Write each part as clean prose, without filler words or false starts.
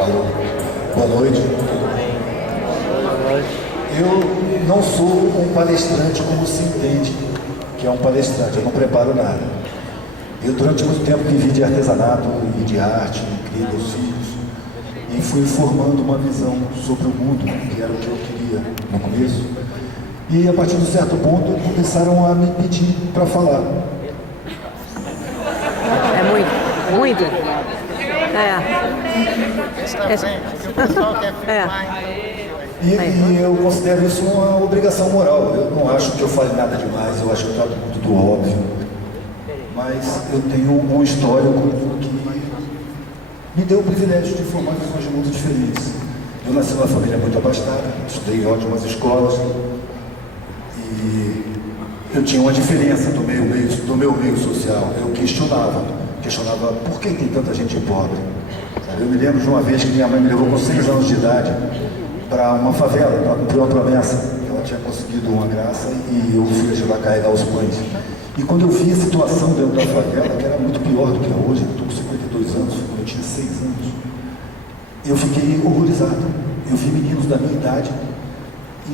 Alô, boa noite. Eu não sou um palestrante como se entende que é um palestrante, eu não preparo nada. Eu durante muito tempo vivi de artesanato e de arte, criei meus filhos e fui formando uma visão sobre o mundo, que era o que eu queria no começo. E a partir de um certo ponto começaram a me pedir para falar. É muito, muito. E eu considero isso uma obrigação moral. Eu não acho que eu fale nada demais, eu acho que eu trato muito do óbvio. Mas eu tenho um histórico que me deu o privilégio de formar visões de mundo diferentes. Eu nasci numa família muito abastada, estudei em ótimas escolas e eu tinha uma diferença do meu meio social. Eu questionava por que tem tanta gente pobre. Eu me lembro de uma vez que minha mãe me levou com 6 anos de idade para uma favela, para cumprir uma promessa. Ela tinha conseguido uma graça e eu fui ajudar a carregar os pães. E quando eu vi a situação dentro da favela, que era muito pior do que é hoje, eu estou com 52 anos, quando eu tinha 6 anos, eu fiquei horrorizado. Eu vi meninos da minha idade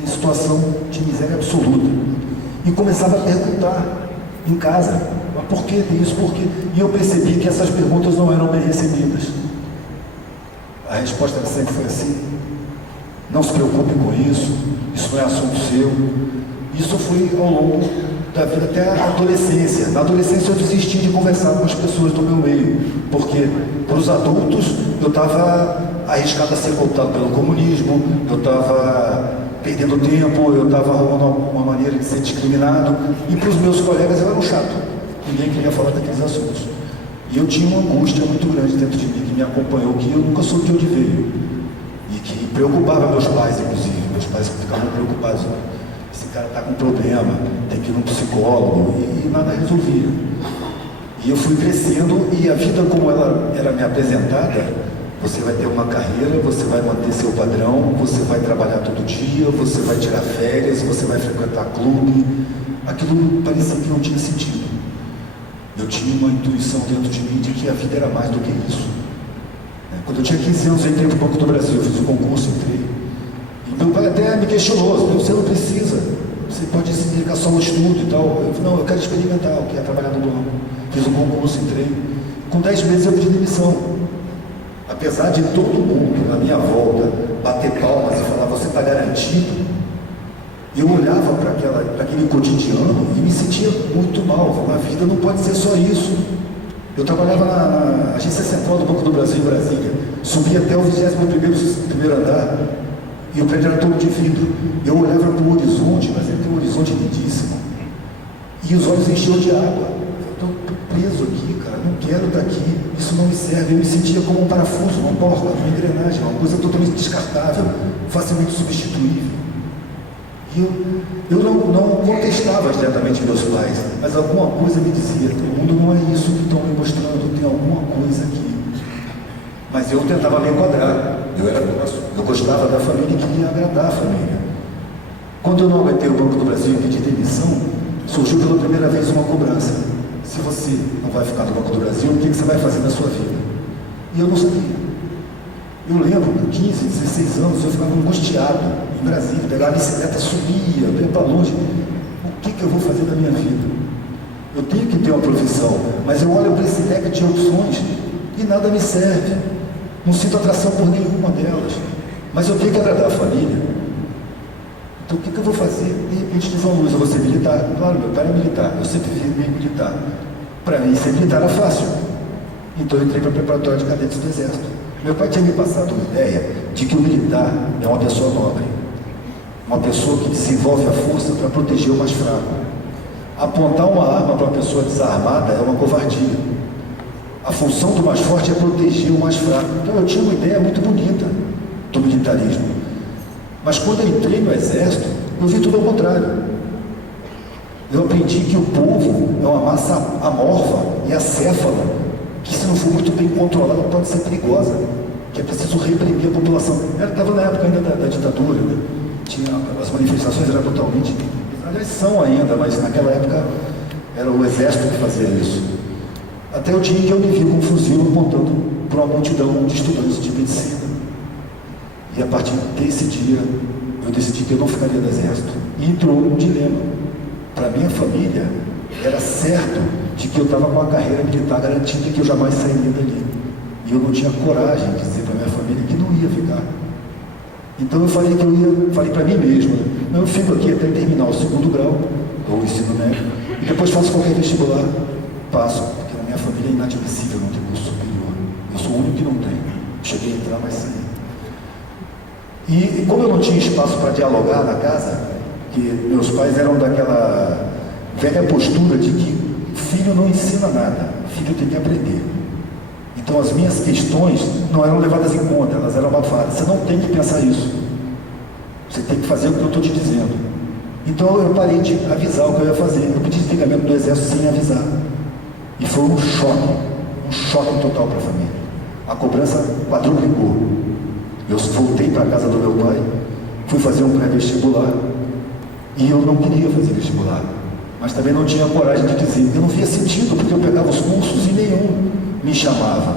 em situação de miséria absoluta. E começava a perguntar em casa, mas por que tem isso, por quê? E eu percebi que essas perguntas não eram bem recebidas. A resposta sempre foi assim: não se preocupe com isso não é assunto seu. Isso foi ao longo da vida até a adolescência. Na adolescência eu desisti de conversar com as pessoas do meu meio, porque para os adultos eu estava arriscado a ser cooptado pelo comunismo, eu estava perdendo tempo, eu estava arrumando uma maneira de ser discriminado, e para os meus colegas eu era um chato, ninguém queria falar daqueles assuntos. E eu tinha uma angústia muito grande dentro de mim, que me acompanhou, que eu nunca soube de onde veio, e que preocupava meus pais, inclusive. Meus pais ficavam preocupados: esse cara está com problema, tem que ir num psicólogo, e nada resolvia. E eu fui crescendo, e a vida como ela era me apresentada: você vai ter uma carreira, você vai manter seu padrão, você vai trabalhar todo dia, você vai tirar férias, você vai frequentar clube. Aquilo parecia que não tinha sentido. Eu tinha uma intuição dentro de mim de que a vida era mais do que isso. Quando eu tinha 15 anos, eu entrei para o Banco do Brasil, eu fiz o concurso, entrei. E meu pai até me questionou: você não precisa, você pode se dedicar só ao estudo e tal. Eu falei: não, eu quero experimentar o que é trabalhar no banco. Fiz o concurso, entrei. Com 10 meses eu pedi demissão. Apesar de todo mundo na minha volta bater palmas e falar: você está garantido, eu olhava para aquele cotidiano e me sentia muito mal. A vida não pode ser só isso. Eu trabalhava na agência central do Banco do Brasil, em Brasília. Subia até o 21º andar e o prédio era todo de vidro. Eu olhava para o horizonte, mas ele tem um horizonte lindíssimo, e os olhos enchiam de água. Eu estou preso aqui, cara, não quero estar aqui, isso não me serve. Eu me sentia como um parafuso, uma porca, uma engrenagem, uma coisa totalmente descartável, facilmente substituível. E eu não contestava diretamente meus pais, mas alguma coisa me dizia: o mundo não é isso que estão me mostrando, tem alguma coisa aqui. Mas eu tentava me enquadrar, eu gostava da família e queria agradar a família. Quando eu não aguentei o Banco do Brasil e pedi demissão, surgiu pela primeira vez uma cobrança: se você não vai ficar no Banco do Brasil, o que você vai fazer na sua vida? E eu não sabia. Eu lembro, com 15, 16 anos, eu ficava angustiado em Brasília, pegava a bicicleta, subia, ia para longe. O que eu vou fazer da minha vida? Eu tenho que ter uma profissão, mas eu olho para esse leque de opções e nada me serve. Não sinto atração por nenhuma delas, mas eu tenho que agradar a família. Então o que eu vou fazer? De repente diz uma luz: eu vou ser militar. Claro, meu pai era militar, eu sempre vi meio militar. Para mim, ser militar era fácil. Então eu entrei para a preparatória de cadetes do Exército. Meu pai tinha me passado uma ideia de que o militar é uma pessoa nobre, uma pessoa que desenvolve a força para proteger o mais fraco. Apontar uma arma para uma pessoa desarmada é uma covardia. A função do mais forte é proteger o mais fraco. Então eu tinha uma ideia muito bonita do militarismo. Mas quando eu entrei no Exército, eu vi tudo ao contrário. Eu aprendi que o povo é uma massa amorfa e acéfala, que se não for muito bem controlada pode ser perigosa, que é preciso reprimir a população. Estava na época ainda da ditadura, né? As manifestações eram totalmente, aliás são ainda, mas naquela época era o Exército que fazia isso. Até o dia em que eu me vi com um fuzil apontando para uma multidão de estudantes de medicina. E a partir desse dia, eu decidi que eu não ficaria no exército. E entrou um dilema. Para minha família, era certo de que eu estava com a carreira militar garantida e que eu jamais sairia dali. E eu não tinha coragem de dizer para minha família que não ia ficar. Então eu falei que falei para mim mesmo, né? Não, eu fico aqui até terminar o 2º grau, ou o ensino médio, e depois faço qualquer vestibular. Passo, porque na minha família é inadmissível não ter curso superior. Eu sou o único que não tem. Cheguei a entrar, mas saí. E como eu não tinha espaço para dialogar na casa, que meus pais eram daquela velha postura de que filho não ensina nada, filho tem que aprender. Então as minhas questões não eram levadas em conta, elas eram abafadas. Você não tem que pensar isso. Você tem que fazer o que eu estou te dizendo. Então eu parei de avisar o que eu ia fazer. Eu pedi desligamento do exército sem avisar. E foi um choque total para a família. A cobrança quadruplicou. Eu voltei para a casa do meu pai, fui fazer um pré-vestibular, e eu não queria fazer vestibular, mas também não tinha coragem de dizer. Eu não via sentido, porque eu pegava os cursos e nenhum me chamava.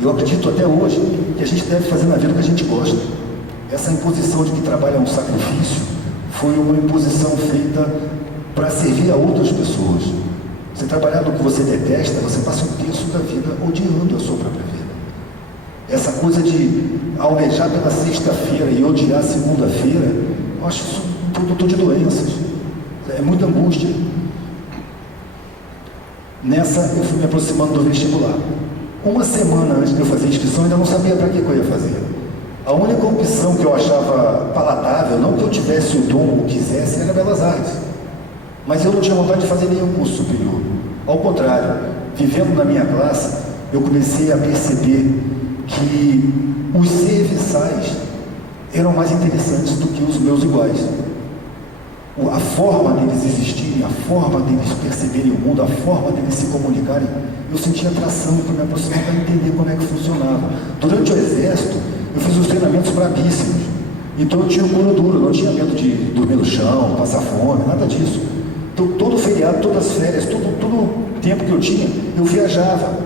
Eu acredito até hoje que a gente deve fazer na vida o que a gente gosta. Essa imposição de que trabalho é um sacrifício foi uma imposição feita para servir a outras pessoas. Você trabalhar no que você detesta, você passa um terço da vida odiando a sua própria vida. Essa coisa de almejar pela sexta-feira e odiar a segunda-feira, eu acho isso um produtor de doenças. É muita angústia. Nessa, eu fui me aproximando do vestibular. Uma semana antes de eu fazer a inscrição, eu ainda não sabia para que eu ia fazer. A única opção que eu achava palatável, não que eu tivesse o dom ou quisesse, era Belas Artes. Mas eu não tinha vontade de fazer nenhum curso superior. Ao contrário, vivendo na minha classe, eu comecei a perceber que os serviçais eram mais interessantes do que os meus iguais. A forma deles existirem, a forma deles perceberem o mundo, a forma deles se comunicarem, eu sentia atração para me aproximar, para entender como é que funcionava. Durante o exército, eu fiz os treinamentos bravíssimos. Então eu tinha o couro duro, não tinha medo de dormir no chão, passar fome, nada disso. Então todo feriado, todas as férias, todo tempo que eu tinha, eu viajava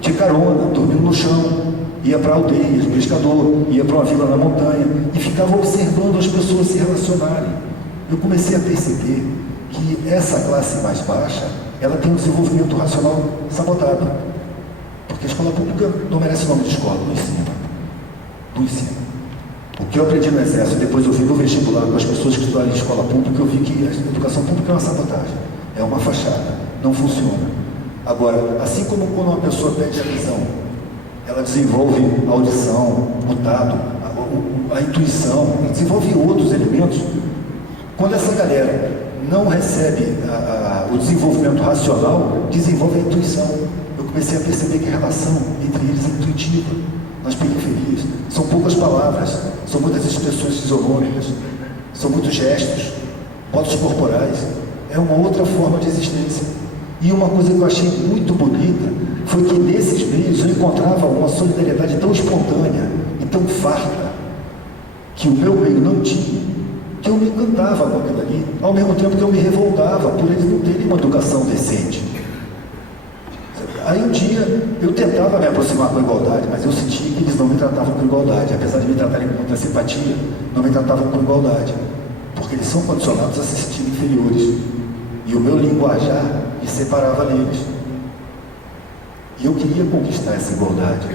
de carona, dormindo no chão. Ia para aldeias, pescador, ia para uma vila na montanha e ficava observando as pessoas se relacionarem. Eu comecei a perceber que essa classe mais baixa, ela tem um desenvolvimento racional sabotado. Porque a escola pública não merece o nome de escola, não ensina. Não ensina. O que eu aprendi no exército, depois eu vi no vestibular com as pessoas que estudaram em escola pública, eu vi que a educação pública é uma sabotagem, é uma fachada, não funciona. Agora, assim como quando uma pessoa perde a visão, ela desenvolve a audição, o tato, a intuição, desenvolve outros elementos. Quando essa galera não recebe o desenvolvimento racional, desenvolve a intuição. Eu comecei a perceber que a relação entre eles é intuitiva, nas periferias. São poucas palavras, são muitas expressões fisionômicas, são muitos gestos, modos corporais. É uma outra forma de existência. E uma coisa que eu achei muito bonita foi que nesses meios eu encontrava uma solidariedade tão espontânea e tão farta que o meu meio não tinha, que eu me encantava com aquilo ali, ao mesmo tempo que eu me revoltava por eles não terem uma educação decente. Aí um dia eu tentava me aproximar com a igualdade, mas eu sentia que eles não me tratavam com igualdade, apesar de me tratarem com muita simpatia, não me tratavam com igualdade, porque eles são condicionados a se sentir inferiores, e o meu linguajar me separava deles. E eu queria conquistar essa igualdade.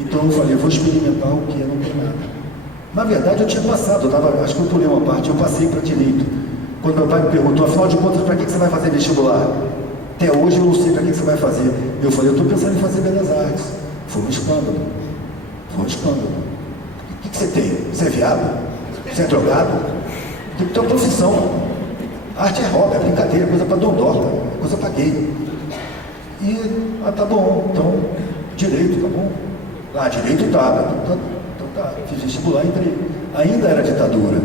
Então eu falei, eu vou experimentar o que é não ter nada. Na verdade eu tinha passado, acho que eu pulei uma parte, eu passei para direito. Quando meu pai me perguntou, afinal de contas, para que você vai fazer vestibular? Até hoje eu não sei para que você vai fazer. Eu falei, eu estou pensando em fazer Belas Artes. Foi um escândalo. Foi um escândalo. O que você tem? Você é viado? Você é drogado? Tem que ter uma profissão. Arte é hobby, é brincadeira, é coisa para dondorta, é coisa para gay. E, tá bom, então, direito, tá bom? Direito tá, então tá, fiz vestibular, entrei. Ainda era ditadura.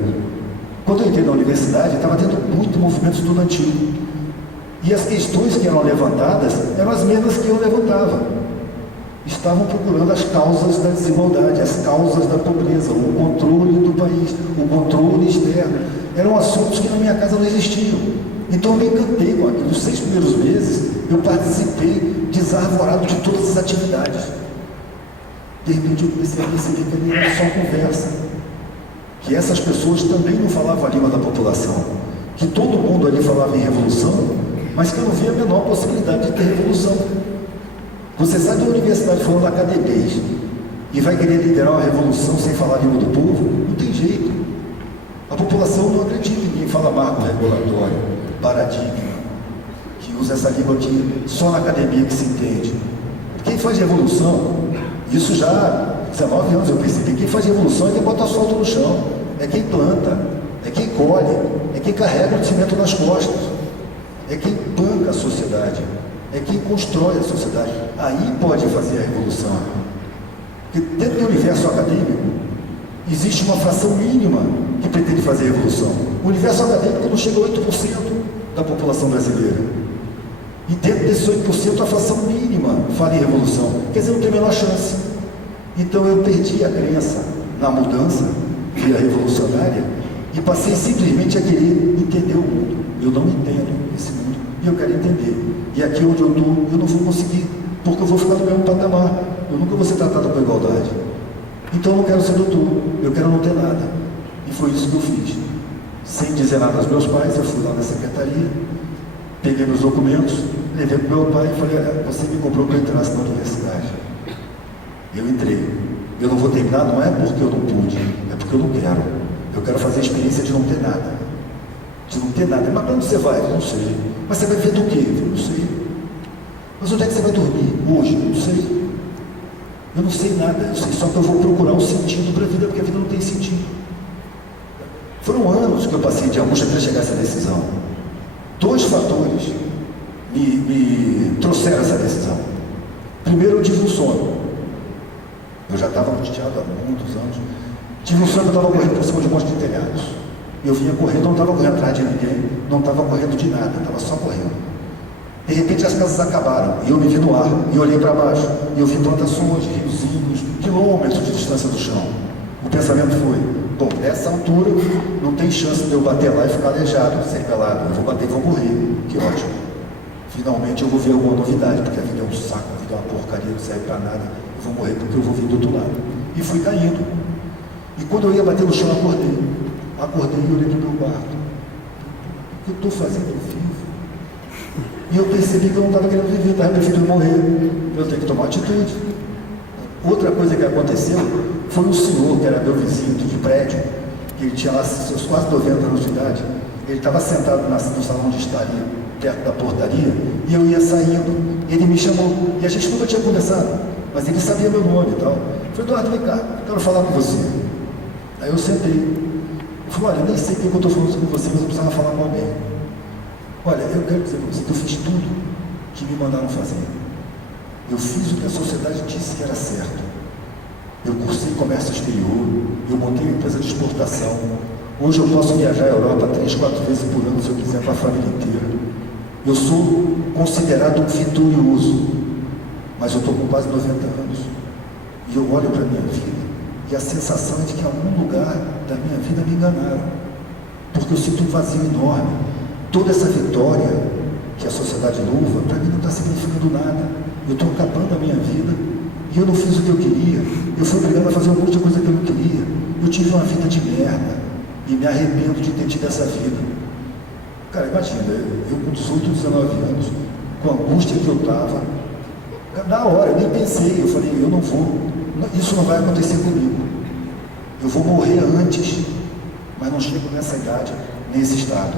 Quando eu entrei na universidade, estava tendo muito movimento estudantil. E as questões que eram levantadas eram as mesmas que eu levantava. Estavam procurando as causas da desigualdade, as causas da pobreza, o controle do país, o controle externo. Eram assuntos que na minha casa não existiam. Então eu me encantei com aquilo. Nos 6 primeiros meses, eu participei desarvorado de todas as atividades. De repente eu comecei a perceber que ali era só conversa. que essas pessoas também não falavam a língua da população, que todo mundo ali falava em revolução, mas que eu não via a menor possibilidade de ter revolução. Você sai da universidade falando academês e vai querer liderar uma revolução sem falar a língua do povo? Não tem jeito. A população não acredita em quem fala marco regulatório, paradigma, que usa essa língua aqui só na academia que se entende. Quem faz revolução, isso já há 19 anos eu percebi, quem faz revolução é quem bota asfalto no chão, é quem planta, é quem colhe, é quem carrega o cimento nas costas, é quem banca a sociedade, é quem constrói a sociedade. Aí pode fazer a revolução. Porque dentro do universo acadêmico existe uma fração mínima que pretende fazer a revolução. O universo acadêmico não chega a 8% da população brasileira. E dentro desses 8%, a fração mínima fala em revolução. Quer dizer, não tem a menor chance. Então eu perdi a crença na mudança via revolucionária e passei simplesmente a querer entender o mundo. Eu não entendo esse mundo e eu quero entender. E aqui onde eu estou, eu não vou conseguir, porque eu vou ficar no mesmo patamar. Eu nunca vou ser tratado com igualdade. Então eu não quero ser doutor, eu quero não ter nada. E foi isso que eu fiz. Sem dizer nada aos meus pais, eu fui lá na secretaria, peguei meus documentos, levei para o meu pai e falei: você me comprou para eu entrasse na universidade. Eu entrei. Eu não vou terminar, não é porque eu não pude, é porque eu não quero. Eu quero fazer a experiência de não ter nada. De não ter nada. Mas para onde você vai? Eu não sei. Mas você vai ver do quê? Eu não sei. Mas onde é que você vai dormir? Hoje? Eu não sei. Eu não sei nada. Eu sei só que eu vou procurar um sentido para a vida, porque a vida não tem sentido. Foram anos que eu passei de angústia até chegar a essa decisão. 2 fatores me trouxeram essa decisão. Primeiro, eu tive um sonho. Eu já estava angustiado há muitos anos. Tive um sonho que eu estava correndo por cima de um monte de telhados. Eu vinha correndo, não estava correndo atrás de ninguém, não estava correndo de nada, estava só correndo. De repente as casas acabaram, e eu me vi no ar, e olhei para baixo, e eu vi plantações, riozinhos, quilômetros de distância do chão. O pensamento foi: bom, nessa altura não tem chance de eu bater lá e ficar aleijado, ser pelado. Eu vou bater e vou morrer. Que ótimo. Finalmente eu vou ver alguma novidade, porque a vida é um saco, a vida é uma porcaria, não serve para nada. Eu vou morrer porque eu vou vir do outro lado. E fui caindo. E quando eu ia bater no chão, acordei. Acordei e olhei para o meu quarto. O que eu estou fazendo vivo? E eu percebi que eu não estava querendo viver, estava preferindo morrer. Eu tenho que tomar atitude. Outra coisa que aconteceu foi um senhor, que era meu vizinho de prédio, que ele tinha lá seus quase 90 anos de idade. Ele estava sentado no salão de estar ali, perto da portaria, e eu ia saindo. Ele me chamou, e a gente nunca tinha conversado, mas ele sabia meu nome e tal. Eu falei: Eduardo, vem cá, quero falar com você. Aí eu sentei. Eu falei: olha, eu nem sei o que eu estou falando com você, mas eu precisava falar com alguém. Olha, eu quero dizer para você que eu fiz tudo que me mandaram fazer. Eu fiz o que a sociedade disse que era certo. Eu cursei comércio exterior, eu montei uma empresa de exportação. Hoje eu posso viajar à Europa 3, 4 vezes por ano se eu quiser, para a família inteira. Eu sou considerado um vitorioso, mas eu estou com quase 90 anos. E eu olho para a minha vida e a sensação é de que em algum lugar da minha vida me enganaram. Porque eu sinto um vazio enorme. Toda essa vitória que a sociedade louva, para mim não está significando nada. Eu estou acabando a minha vida e eu não fiz o que eu queria. Eu fui obrigado a fazer um monte de coisa que eu não queria. Eu tive uma vida de merda e me arrependo de ter tido essa vida. Cara, imagina, eu com 18, 19 anos, com a angústia que eu estava, na hora, eu nem pensei, eu falei: eu não vou, isso não vai acontecer comigo. Eu vou morrer antes, mas não chego nessa idade, nesse estado.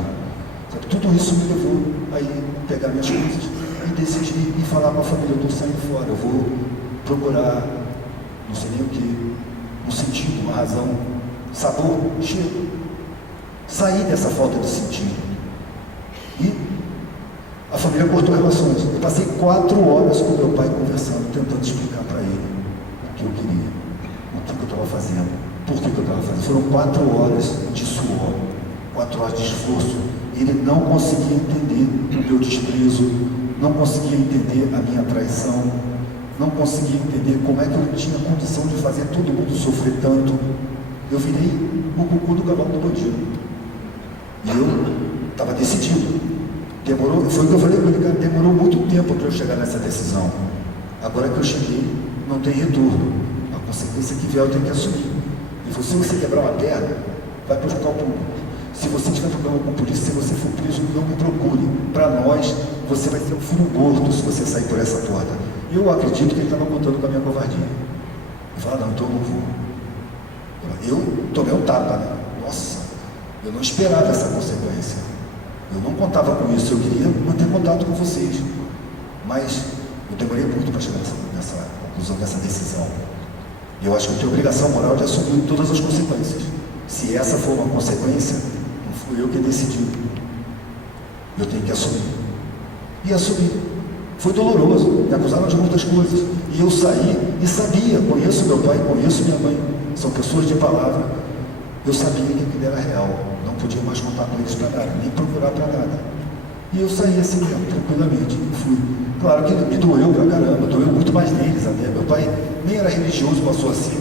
Sabe, tudo isso me levou a ir pegar minhas coisas, aí decidi ir falar com a família: eu estou saindo fora, eu vou procurar, não sei nem o que, um sentido, uma razão, sabor, cheiro. Sair dessa falta de sentido. E a família cortou relações. Eu passei 4 horas com meu pai conversando, tentando explicar para ele o que eu queria, o que eu estava fazendo, por que eu estava fazendo. Foram 4 horas de suor, 4 horas de esforço. Ele não conseguia entender o meu desprezo, não conseguia entender a minha traição, não conseguia entender como é que eu tinha condição de fazer todo mundo sofrer tanto. Eu virei o cocô do cavalo do bandido. E eu estava decidido. Demorou, foi o que eu falei com ele, cara, demorou muito tempo para eu chegar nessa decisão. Agora que eu cheguei, não tem retorno. A consequência que vier eu tenho que assumir. E falou, se você quebrar uma perna, vai para o hospital público. Se você tiver problema com polícia, se você for preso, não me procure. Para nós, você vai ser um filho morto se você sair por essa porta. Eu acredito que ele estava contando com a minha covardia. Ele falou, não, então eu não vou. Eu tomei um tapa, né? Nossa, eu não esperava essa consequência. Eu não contava com isso, eu queria manter contato com vocês. Mas eu demorei muito para chegar nessa conclusão, nessa decisão. E eu acho que eu tenho obrigação moral de assumir todas as consequências. Se essa for uma consequência, não fui eu que decidi. Eu tenho que assumir. E assumi. Foi doloroso, me acusaram de muitas coisas. E eu saí e sabia, conheço meu pai, conheço minha mãe, são pessoas de palavra. Eu sabia que aquilo era real, não podia mais contar com eles para nada, nem procurar para nada. E eu saí assim mesmo, tranquilamente, fui. Claro que me doeu pra caramba, doeu muito mais neles até. Meu pai nem era religioso, passou assim.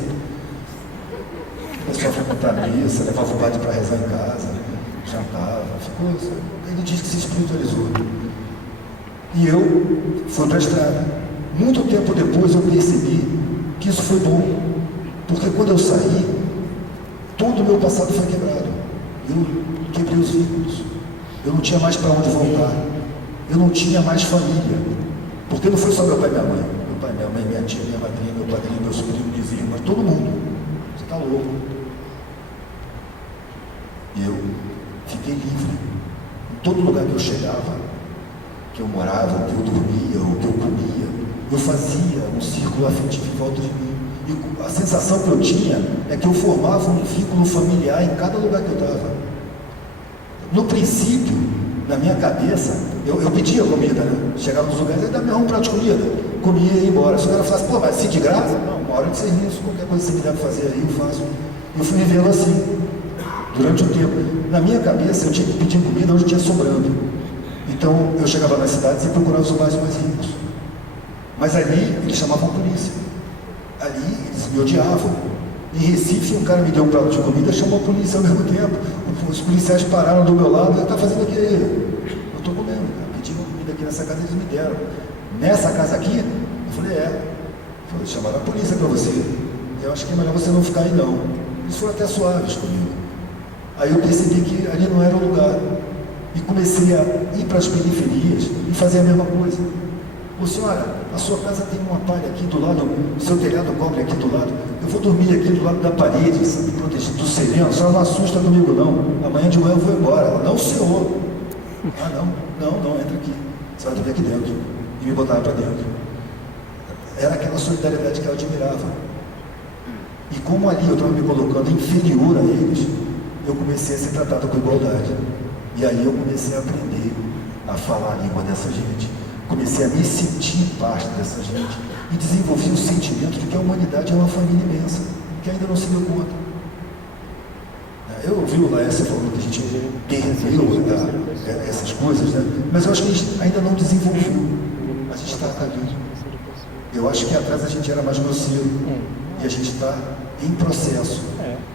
O pessoal foi contar a missa, levava o padre para rezar em casa, jantava, ficou. Ele disse que se espiritualizou. E eu fui para a estrada. Muito tempo depois eu percebi que isso foi bom, porque quando eu saí, todo o meu passado foi quebrado. Eu quebrei os vínculos. Eu não tinha mais para onde voltar. Eu não tinha mais família. Porque não foi só meu pai e minha mãe. Meu pai, minha mãe, minha tia, minha madrinha, meu padrinho, meu sobrinho, minhas irmãs, todo mundo. Você está louco. E eu fiquei livre. Em todo lugar que eu chegava, que eu morava, que eu dormia, ou que eu comia, eu fazia um círculo afetivo em volta de mim. E a sensação que eu tinha é que eu formava um vínculo familiar em cada lugar que eu estava. No princípio, na minha cabeça, eu pedia comida, né? Chegava nos lugares, dá-me um prato de comida. Comia e ia embora. Se o cara falasse, pô, mas se de graça? Não, uma hora de serviço, qualquer coisa que você me deve fazer aí, eu faço. Eu fui vivendo assim, durante um tempo. Na minha cabeça, eu tinha que pedir comida onde tinha sobrando. Então, eu chegava nas cidades e procurava os lugares mais ricos. Mas ali, eles chamavam a polícia. Ali, eles me odiavam. Em Recife, um cara me deu um prato de comida, chamou a polícia ao mesmo tempo. Os policiais pararam do meu lado, ele está fazendo aqui. Eu estou comendo, cara. Pedi uma comida aqui nessa casa, eles me deram. Nessa casa aqui, eu falei, Falei, chamaram a polícia para você. Eu acho que é melhor você não ficar aí, não. Eles foram até suaves comigo. Aí eu percebi que ali não era o lugar. E comecei a ir para as periferias e fazer a mesma coisa. Ô senhora, a sua casa tem uma palha aqui do lado, o seu telhado cobre aqui do lado. Eu vou dormir aqui do lado da parede, sabe, protegido do sereno. A senhora não assusta comigo, não. Amanhã de manhã eu vou embora. Ela, não, senhor. Ah, não, entra aqui. Você vai dormir aqui dentro. E me botava para dentro. Era aquela solidariedade que eu admirava. E como ali eu estava me colocando inferior a eles, eu comecei a ser tratado com igualdade. E aí eu comecei a aprender a falar a língua dessa gente. Comecei a me sentir parte dessa gente e desenvolvi o sentimento de que a humanidade é uma família imensa, que ainda não se deu conta. Eu ouvi o Laércio falando que a gente perdeu essas coisas, né? Mas eu acho que a gente ainda não desenvolveu. A gente está ali. Eu acho que atrás a gente era mais grosseiro e a gente está em processo.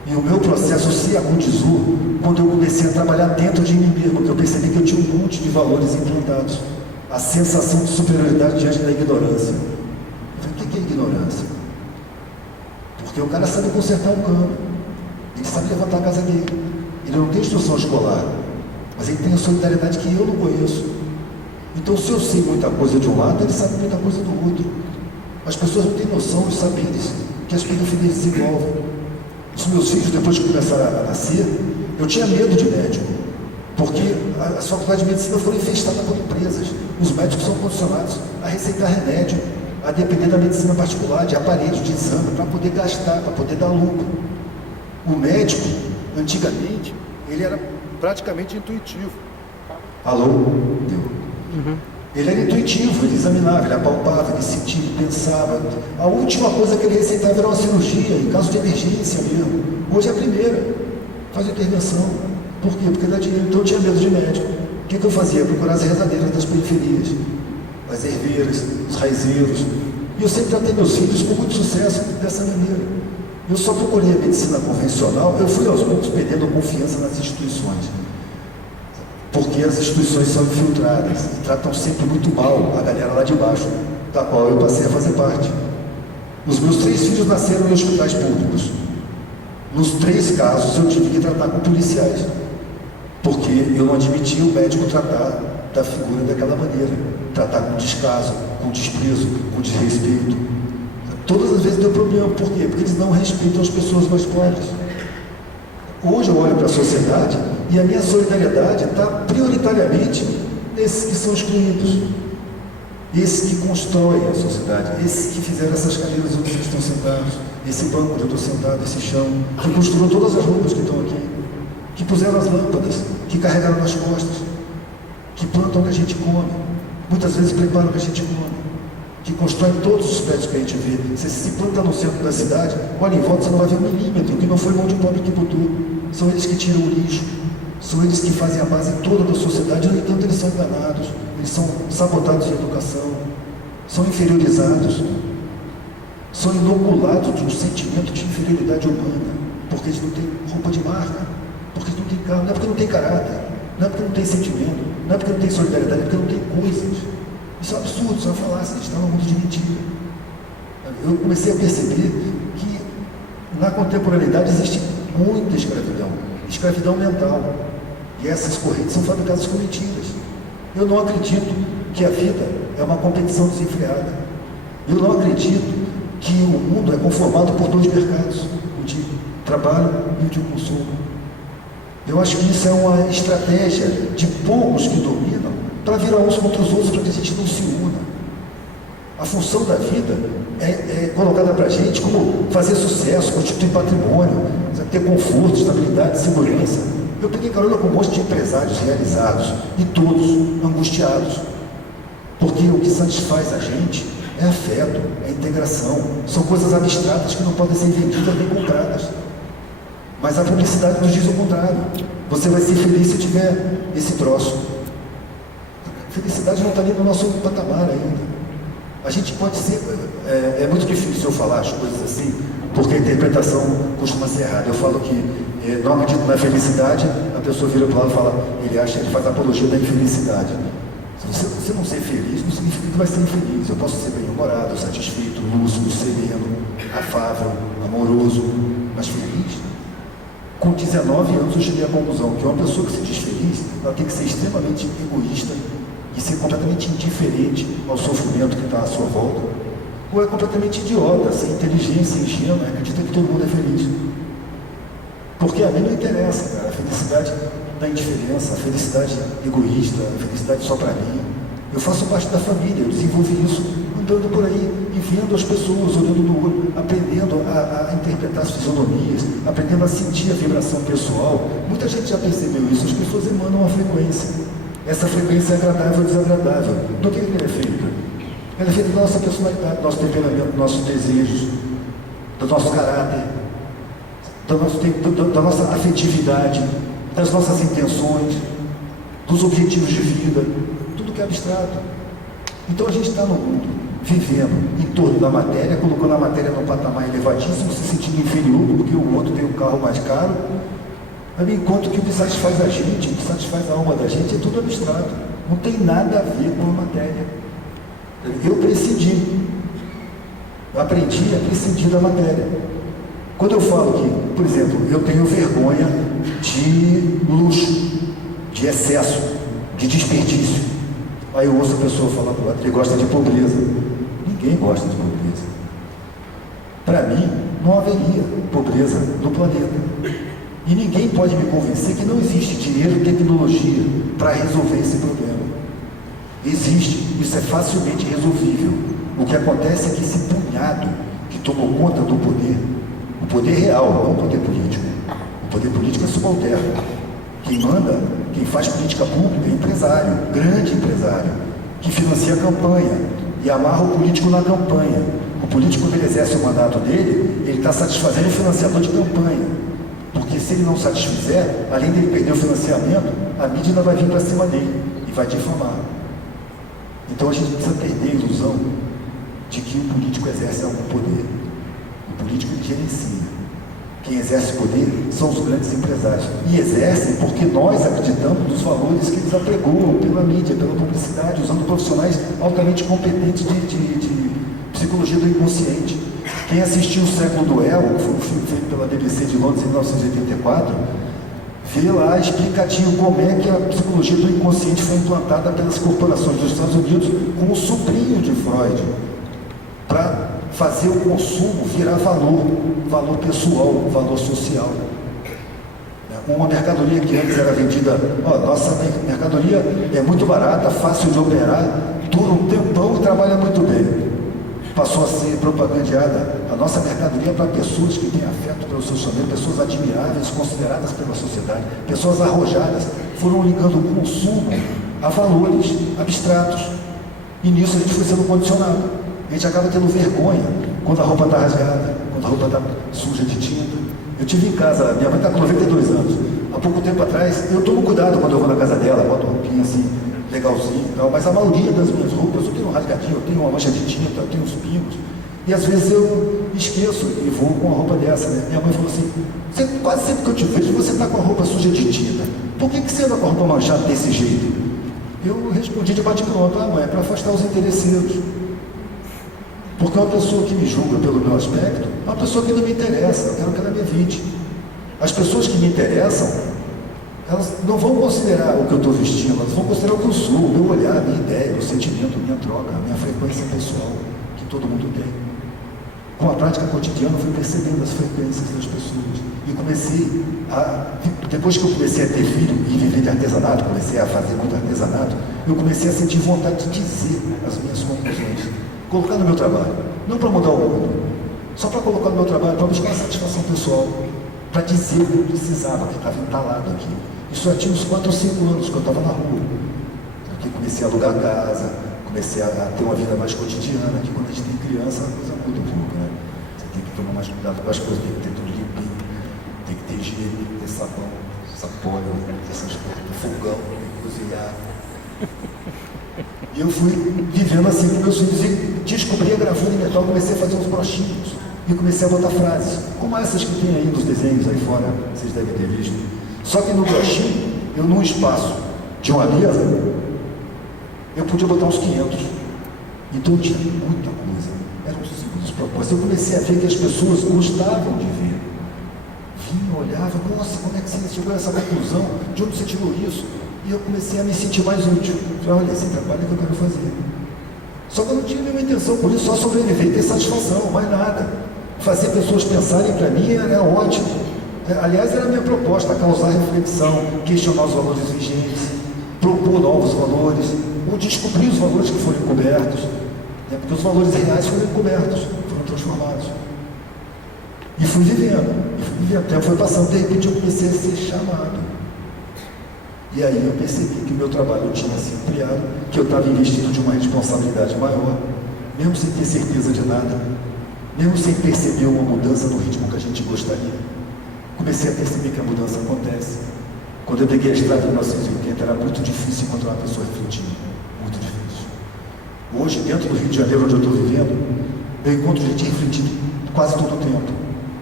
E o meu processo se agudizou quando eu comecei a trabalhar dentro de mim mesmo, porque eu percebi que eu tinha um monte de valores implantados. A sensação de superioridade diante da ignorância. Eu falei, o que é ignorância? Porque o cara sabe consertar um cano, ele sabe levantar a casa dele, ele não tem instrução escolar, mas ele tem a solidariedade que eu não conheço. Então, se eu sei muita coisa de um lado, ele sabe muita coisa do outro. As pessoas não têm noção dos saberes que as periferias desenvolvem. Os meus filhos, depois que começaram a nascer, eu tinha medo de médico, porque as faculdades de medicina foram infestadas por empresas. Os médicos são condicionados a receitar remédio, a depender da medicina particular, de aparelhos, de exame, para poder gastar, para poder dar lucro. O médico, antigamente, ele era praticamente intuitivo. Alô? Deu. Ele era intuitivo, ele examinava, ele apalpava, ele sentia, ele pensava. A última coisa que ele receitava era uma cirurgia, em caso de emergência mesmo. Hoje é a primeira, faz intervenção. Por quê? Porque dá dinheiro. Então eu tinha medo de médico. O que eu fazia? Procurar as rezadeiras das periferias, as herveiras, os raizeiros. E eu sempre tratei meus filhos com muito sucesso dessa maneira. Eu só procurei a medicina convencional, eu fui aos poucos perdendo confiança nas instituições. Porque as instituições são infiltradas e tratam sempre muito mal a galera lá de baixo, da qual eu passei a fazer parte. Os meus 3 filhos nasceram em hospitais públicos. Nos 3 casos eu tive que tratar com policiais, porque eu não admitia o médico tratar da figura daquela maneira, tratar com descaso, com desprezo, com desrespeito. Todas as vezes deu problema. Por quê? Porque eles não respeitam as pessoas mais pobres. Hoje eu olho para a sociedade e a minha solidariedade está prioritariamente nesses que são excluídos, esses que constroem a sociedade, esses que fizeram essas cadeiras onde vocês estão sentados, esse banco onde eu estou sentado, esse chão, que construíram todas as roupas que estão aqui, que puseram as lâmpadas, que carregaram nas costas, que plantam onde a gente come, muitas vezes preparam o que a gente come, que constroem todos os prédios que a gente vê. Se se planta no centro da cidade, olha em volta, você não vai ver um milímetro, que não foi mão de pobre que botou. São eles que tiram o lixo, são eles que fazem a base toda da sociedade. No entanto, eles são enganados, eles são sabotados em educação, são inferiorizados, são inoculados de um sentimento de inferioridade humana, porque eles não têm roupa de marca, porque eles não têm carro, não é porque não tem caráter, não é porque não tem sentimento, não é porque não tem solidariedade, é porque não tem coisas. Isso é um absurdo, isso é uma falácia, a gente está num mundo de mentira. Eu comecei a perceber que na contemporaneidade existe muita escravidão mental, e essas correntes são fabricadas com mentiras. Eu não acredito que a vida é uma competição desenfreada. Eu não acredito que o mundo é conformado por 2 mercados, o de trabalho e o de consumo. Eu acho que isso é uma estratégia de poucos que dominam para virar uns contra os outros, para que a gente não se una. A função da vida é colocada para a gente como fazer sucesso, constituir patrimônio, ter conforto, estabilidade, segurança. Eu peguei carona com um monte de empresários realizados e todos angustiados, porque o que satisfaz a gente é afeto, é integração, são coisas abstratas que não podem ser vendidas nem compradas. Mas a publicidade nos diz o contrário. Você vai ser feliz se tiver esse troço. A felicidade não está nem no nosso patamar ainda. A gente pode ser... É muito difícil eu falar as coisas assim, porque a interpretação costuma ser errada. Eu falo que não acredito na felicidade, a pessoa vira para lá e fala, ele faz apologia da infelicidade. Se você não ser feliz, não significa que vai ser infeliz. Eu posso ser bem-humorado, satisfeito, lúcido, sereno, afável, amoroso, mas feliz. Com 19 anos eu cheguei à conclusão que uma pessoa que se diz feliz, ela tem que ser extremamente egoísta e ser completamente indiferente ao sofrimento que está à sua volta, ou é completamente idiota, sem inteligência, ingênua, acredita que todo mundo é feliz. Porque a mim não interessa, cara, a felicidade da indiferença, a felicidade egoísta, a felicidade só para mim. Eu faço parte da família, eu desenvolvi isso andando por aí e vendo as pessoas, olhando no olho, aprendendo a interpretar as fisionomias, aprendendo a sentir a vibração pessoal. Muita gente já percebeu isso, as pessoas emanam uma frequência. Essa frequência é agradável ou desagradável. Do que ela é feita? Ela é feita da nossa personalidade, do nosso temperamento, dos nossos desejos, do nosso caráter, da nossa afetividade, das nossas intenções, dos objetivos de vida, tudo que é abstrato. Então a gente está no mundo, vivendo em torno da matéria, colocando a matéria num patamar elevadíssimo, se sentindo inferior porque o outro tem um carro mais caro, enquanto que o que satisfaz a gente, o que satisfaz a alma da gente é tudo abstrato, não tem nada a ver com a matéria. Eu aprendi a prescindir da matéria. Quando eu falo que, por exemplo, eu tenho vergonha de luxo, de excesso, de desperdício, aí eu ouço a pessoa falar para o outro que gosta de pobreza. Ninguém gosta de pobreza. Para mim, não haveria pobreza no planeta. E ninguém pode me convencer que não existe dinheiro e tecnologia para resolver esse problema. Existe, isso é facilmente resolvível. O que acontece é que esse punhado que tomou conta do poder, o poder real, não o poder político. O poder político é subalterno. Quem manda, quem faz política pública é empresário, grande empresário, que financia a campanha e amarra o político na campanha. O político, quando ele exerce o mandato dele, ele está satisfazendo o financiador de campanha. Porque se ele não satisfizer, além dele perder o financiamento, a mídia ainda vai vir para cima dele e vai difamar. Então a gente precisa perder a ilusão de que o político exerce algum poder. O político gerencia. Quem exerce poder são os grandes empresários. E exercem porque nós acreditamos nos valores que eles apregoam pela mídia, pela publicidade, usando profissionais altamente competentes de psicologia do inconsciente. Quem assistiu O Século do Elo, que foi um filme feito pela pela BBC de Londres em 1984, vê lá explicativo como é que a psicologia do inconsciente foi implantada pelas corporações dos Estados Unidos com o sobrinho de Freud, para fazer o consumo virar valor, valor pessoal, valor social. Uma mercadoria que antes era vendida, nossa mercadoria é muito barata, fácil de operar, dura um tempão e trabalha muito bem. Passou a ser propagandeada a nossa mercadoria para pessoas que têm afeto pelo seu chamego, pessoas admiráveis, consideradas pela sociedade, pessoas arrojadas, foram ligando o consumo a valores abstratos. E nisso a gente foi sendo condicionado. A gente acaba tendo vergonha quando a roupa está rasgada, quando a roupa está suja de tinta. Eu tive em casa, minha mãe está com 92 anos. Há pouco tempo atrás, eu tomo cuidado quando eu vou na casa dela, boto roupinha assim, legalzinho e tal, mas a maioria das minhas roupas, eu tenho um rasgadinho, eu tenho uma mancha de tinta, eu tenho uns pingos, e às vezes eu esqueço e vou com uma roupa dessa, né? Minha mãe falou assim, quase sempre que eu te vejo, você está com a roupa suja de tinta. Por que você anda com a roupa manchada desse jeito? Eu respondi de bate-pronto, mãe, é para afastar os interesseiros. Porque uma pessoa que me julga pelo meu aspecto é uma pessoa que não me interessa, eu quero que ela me evite. As pessoas que me interessam, elas não vão considerar o que eu estou vestindo, elas vão considerar o que eu sou, o meu olhar, a minha ideia, o sentimento, a minha troca, a minha frequência pessoal, que todo mundo tem. Com a prática cotidiana, eu fui percebendo as frequências das pessoas. E comecei depois que eu comecei a ter filho e viver de artesanato, comecei a fazer muito artesanato, eu comecei a sentir vontade de dizer as minhas conclusões. Colocar no meu trabalho, não para mudar o mundo, só para colocar no meu trabalho, para buscar satisfação pessoal, para dizer o que eu precisava, que estava entalado aqui. Isso já tinha uns 4 ou 5 anos que eu estava na rua, porque comecei a alugar casa, comecei a ter uma vida mais cotidiana, que quando a gente tem criança, a coisa muda um pouco, né? Você tem que tomar mais cuidado com as coisas, tem que ter tudo limpinho, tem que ter higiene, tem que ter sabão, sapólio, essas coisas, fogão, tem que cozinhar. E eu fui vivendo assim com meus filhos e descobri a gravura em metal, comecei a fazer uns brochinhos e comecei a botar frases, como essas que tem aí nos desenhos aí fora, vocês devem ter visto. Só que no brochinho, eu num espaço de uma mesa, eu podia botar uns 500. Então tinha muita coisa, eram simples propósitos. Eu comecei a ver que as pessoas gostavam de ver. Vinha, olhava, nossa, como é que você chegou a essa conclusão? De onde você tirou isso? E eu comecei a me sentir mais útil. Falei, olha, esse trabalho é que eu quero fazer. Só que eu não tinha nenhuma intenção, por isso só sobreviver e ter satisfação, mais nada. Fazer pessoas pensarem para mim era ótimo. Aliás, era a minha proposta, causar reflexão, questionar os valores vigentes, propor novos valores, ou descobrir os valores que foram encobertos, porque os valores reais foram encobertos, foram transformados. E fui vivendo, o tempo foi passando, de repente eu comecei a ser chamado. E aí eu percebi que o meu trabalho tinha se ampliado, que eu estava investindo de uma responsabilidade maior, mesmo sem ter certeza de nada, mesmo sem perceber uma mudança no ritmo que a gente gostaria. Comecei a perceber que a mudança acontece. Quando eu peguei a estrada em 1980, era muito difícil encontrar uma pessoa refletindo, muito difícil. Hoje, dentro do Rio de Janeiro, onde eu estou vivendo, eu encontro gente refletindo quase todo o tempo.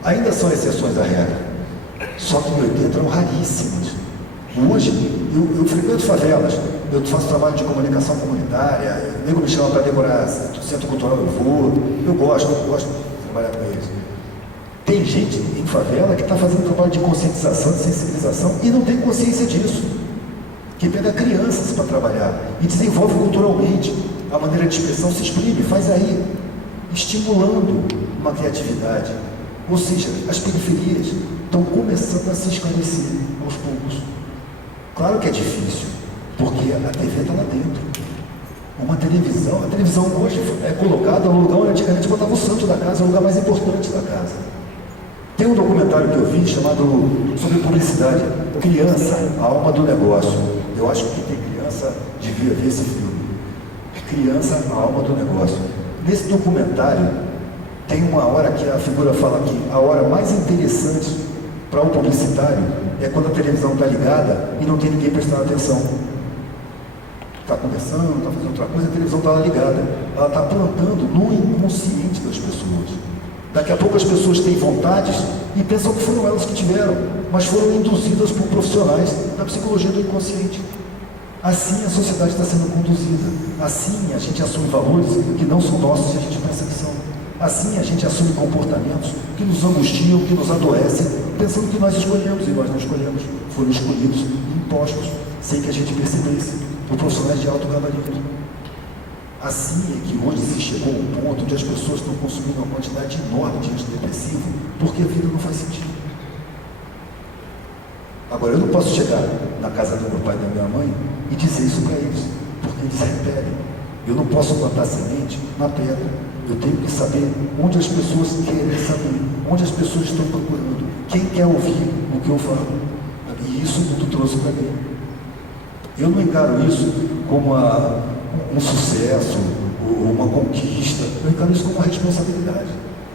Ainda são exceções à regra, só que em 80 eram raríssimas. Hoje, eu frequento favelas, eu faço trabalho de comunicação comunitária, o nego me chama para decorar centro cultural, eu gosto de trabalhar com eles. Tem gente em favela que está fazendo trabalho de conscientização, de sensibilização e não tem consciência disso. Que pega crianças para trabalhar e desenvolve culturalmente a maneira de expressão, se exprime, faz aí, estimulando uma criatividade. Ou seja, as periferias estão começando a se esclarecer aos poucos. Claro que é difícil, porque a TV está lá dentro. A televisão hoje é colocada no lugar onde antigamente botava o santo da casa, é o lugar mais importante da casa. Tem um documentário que eu vi chamado sobre publicidade, Criança, a alma do negócio. Eu acho que quem tem criança devia ver esse filme. Criança, a alma do negócio. Nesse documentário, tem uma hora que a figura fala que a hora mais interessante para o publicitário é quando a televisão está ligada e não tem ninguém prestando atenção. Está conversando, está fazendo outra coisa, a televisão está lá ligada. Ela está plantando no inconsciente das pessoas. Daqui a pouco as pessoas têm vontades e pensam que foram elas que tiveram, mas foram induzidas por profissionais da psicologia do inconsciente. Assim a sociedade está sendo conduzida. Assim a gente assume valores que não são nossos e a gente pensa que são. Assim a gente assume comportamentos que nos angustiam, que nos adoecem, pensando que nós escolhemos, e nós não escolhemos. Foram escolhidos e impostos, sem que a gente percebesse, por profissionais de alto gabarito. Assim é que hoje se chegou a um ponto onde as pessoas estão consumindo uma quantidade enorme de antidepressivo, porque a vida não faz sentido. Agora, eu não posso chegar na casa do meu pai e da minha mãe e dizer isso para eles, porque eles repelem. Eu não posso plantar semente na pedra. Eu tenho que saber onde as pessoas querem saber, onde as pessoas estão procurando, quem quer ouvir o que eu falo. E isso o mundo trouxe para mim. Eu não encaro isso como um sucesso ou uma conquista. Eu encaro isso como uma responsabilidade.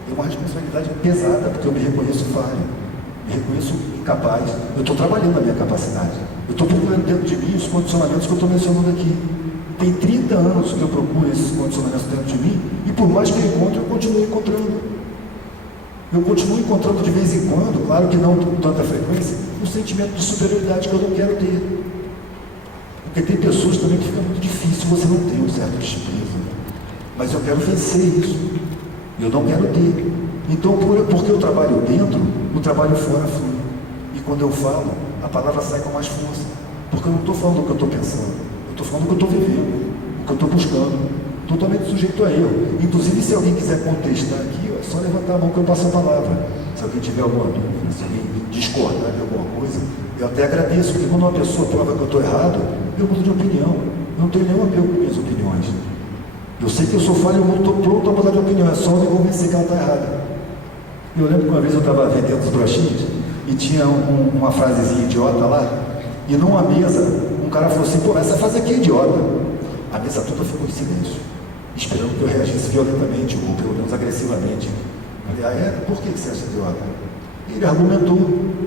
É uma responsabilidade pesada, porque eu me reconheço falho, me reconheço incapaz. Eu estou trabalhando a minha capacidade. Eu estou procurando dentro de mim os condicionamentos que eu estou mencionando aqui. Tem 30 anos que eu procuro esses condicionamentos dentro de mim, e por mais que eu encontre, eu continuo encontrando. Eu continuo encontrando de vez em quando, claro que não com tanta frequência, um sentimento de superioridade que eu não quero ter. Porque tem pessoas também que fica muito difícil você não ter um certo desprezo. Mas eu quero vencer isso. Eu não quero ter. Então, porque eu trabalho dentro, o trabalho fora flui. E quando eu falo, a palavra sai com mais força. Porque eu não estou falando o que eu estou pensando. Eu estou falando o que eu estou vivendo, o que eu estou buscando. Totalmente sujeito a erro. Inclusive, se alguém quiser contestar aqui, é só levantar a mão que eu passo a palavra. Se alguém tiver alguma dúvida, se alguém discordar de alguma coisa, eu até agradeço, porque quando uma pessoa prova que eu estou errado, eu mudo de opinião. Eu não tenho nenhum apego com minhas opiniões. Eu sei que eu sou falho, eu não estou pronto a mudar de opinião, é só me convencer que ela está errada. Eu lembro que uma vez eu estava vendendo os broxinhos e tinha uma frasezinha idiota lá, e numa mesa, um cara falou assim: pô, essa frase aqui é idiota. A mesa toda ficou em silêncio, esperando que eu reagisse violentamente, ou pelo menos agressivamente. Eu falei: ah, é? Por que você acha idiota? Ele argumentou,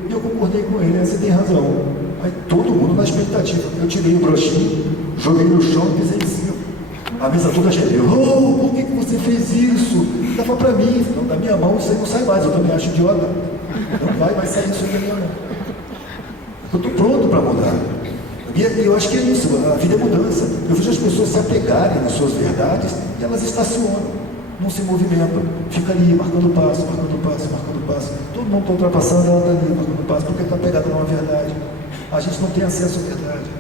e eu concordei com ele: você tem razão. Aí todo mundo na expectativa. Eu tirei o broxinho, joguei no chão e pisei em cima. A mesa toda gemeu: oh, por que você fez isso? Dava para mim. Então, da minha mão isso aí não sai mais, eu também acho idiota. Não vai sair isso aí da minha mão. Eu estou pronto para mudar. E eu acho que é isso, a vida é mudança. Eu vejo as pessoas se apegarem nas suas verdades e elas estacionam, não se movimentam. Fica ali, marcando passo, marcando passo, marcando passo. Todo mundo está ultrapassando, ela está ali, marcando passo, porque está pegada numa verdade. A gente não tem acesso à verdade.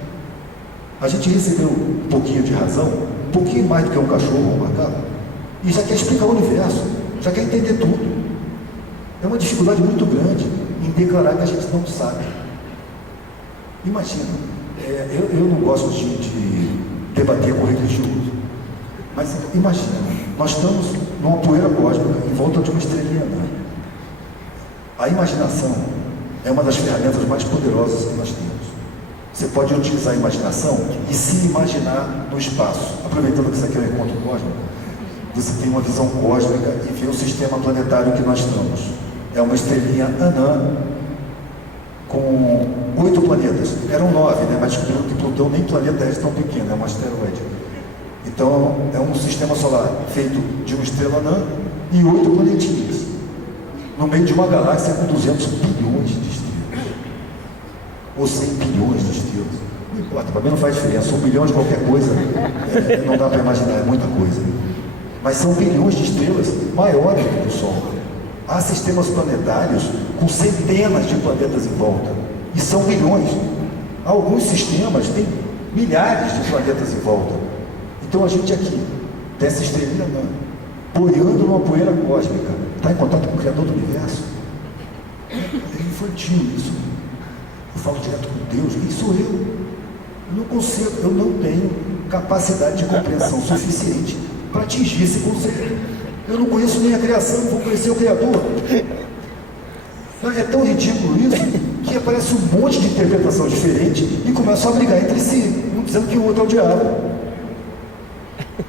A gente recebeu um pouquinho de razão, um pouquinho mais do que um cachorro ou um macaco, e já quer explicar o universo, já quer entender tudo. É uma dificuldade muito grande em declarar que a gente não sabe. Imagina, eu não gosto de debater com religioso, mas imagina, nós estamos numa poeira cósmica em volta de uma estrelinha anã. A imaginação é uma das ferramentas mais poderosas que nós temos. Você pode utilizar a imaginação e se imaginar no espaço. Aproveitando que isso aqui é um encontro cósmico, você tem uma visão cósmica e vê o sistema planetário que nós estamos. É uma estrelinha anã com 8 planetas. Eram 9, né? Mas descobriram que Plutão nem planeta é tão pequeno, é um asteroide. Então, é um sistema solar feito de uma estrela anã e 8 planetinhas, no meio de uma galáxia com 200 bilhões de estrelas. Ou 100 bilhões de estrelas. Não importa, para mim não faz diferença. 1 bilhão de qualquer coisa, não dá para imaginar, é muita coisa. Mas são bilhões de estrelas maiores do que o Sol. Há sistemas planetários com centenas de planetas em volta. E são bilhões. Alguns sistemas têm milhares de planetas em volta. Então a gente aqui, dessa estrelinha anã, boiando numa poeira cósmica, está em contato com o Criador do Universo. É infantil isso. Eu falo direto com Deus. Quem sou eu? Eu não consigo, eu não tenho capacidade de compreensão suficiente para atingir esse conceito. Eu não conheço nem a criação, vou conhecer o Criador. É tão ridículo isso que aparece um monte de interpretação diferente e começam a brigar entre si, um dizendo que o outro é o diabo.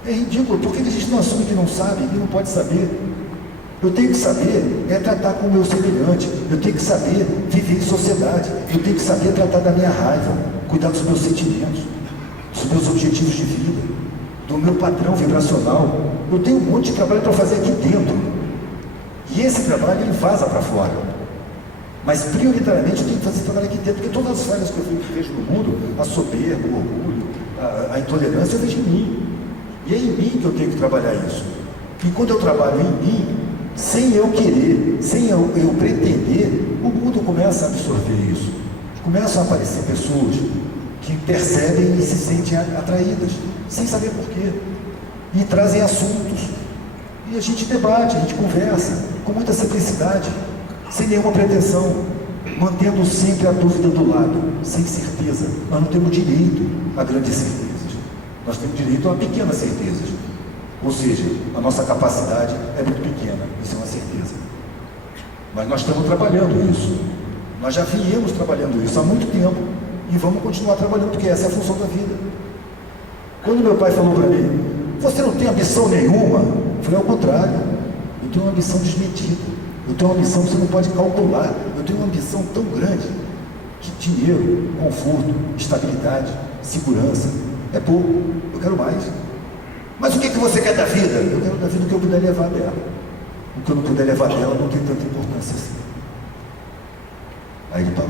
É ridículo. Por que a gente não assume que não sabe e não pode saber? Eu tenho que saber tratar com o meu semelhante. Eu tenho que saber viver em sociedade. Eu tenho que saber tratar da minha raiva, cuidar dos meus sentimentos, dos meus objetivos de vida, do meu padrão vibracional. Eu tenho um monte de trabalho para fazer aqui dentro. E esse trabalho ele vaza para fora. Mas prioritariamente eu tenho que fazer esse trabalho aqui dentro, porque todas as falhas que eu vejo no mundo, a soberba, o orgulho, a intolerância, eu vejo em mim. E é em mim que eu tenho que trabalhar isso. E quando eu trabalho em mim, sem eu querer, sem eu pretender, o mundo começa a absorver isso. Começam a aparecer pessoas que percebem e se sentem atraídas, sem saber porquê. E trazem assuntos. E a gente debate, a gente conversa, com muita simplicidade, sem nenhuma pretensão, mantendo sempre a dúvida do lado, sem certeza. Nós não temos direito a grandes certezas. Nós temos direito a pequenas certezas. Ou seja, a nossa capacidade é muito pequena, isso é uma certeza. Mas nós estamos trabalhando isso. Nós já viemos trabalhando isso há muito tempo e vamos continuar trabalhando, porque essa é a função da vida. Quando meu pai falou para mim, você não tem ambição nenhuma? Eu falei, ao contrário, eu tenho uma ambição desmedida. Eu tenho uma ambição que você não pode calcular. Eu tenho uma ambição tão grande que dinheiro, conforto, estabilidade, segurança é pouco. Eu quero mais. Mas o que você quer da vida? Eu quero da vida o que eu puder levar dela. O que eu não puder levar dela não tem tanta importância assim. Aí ele parou.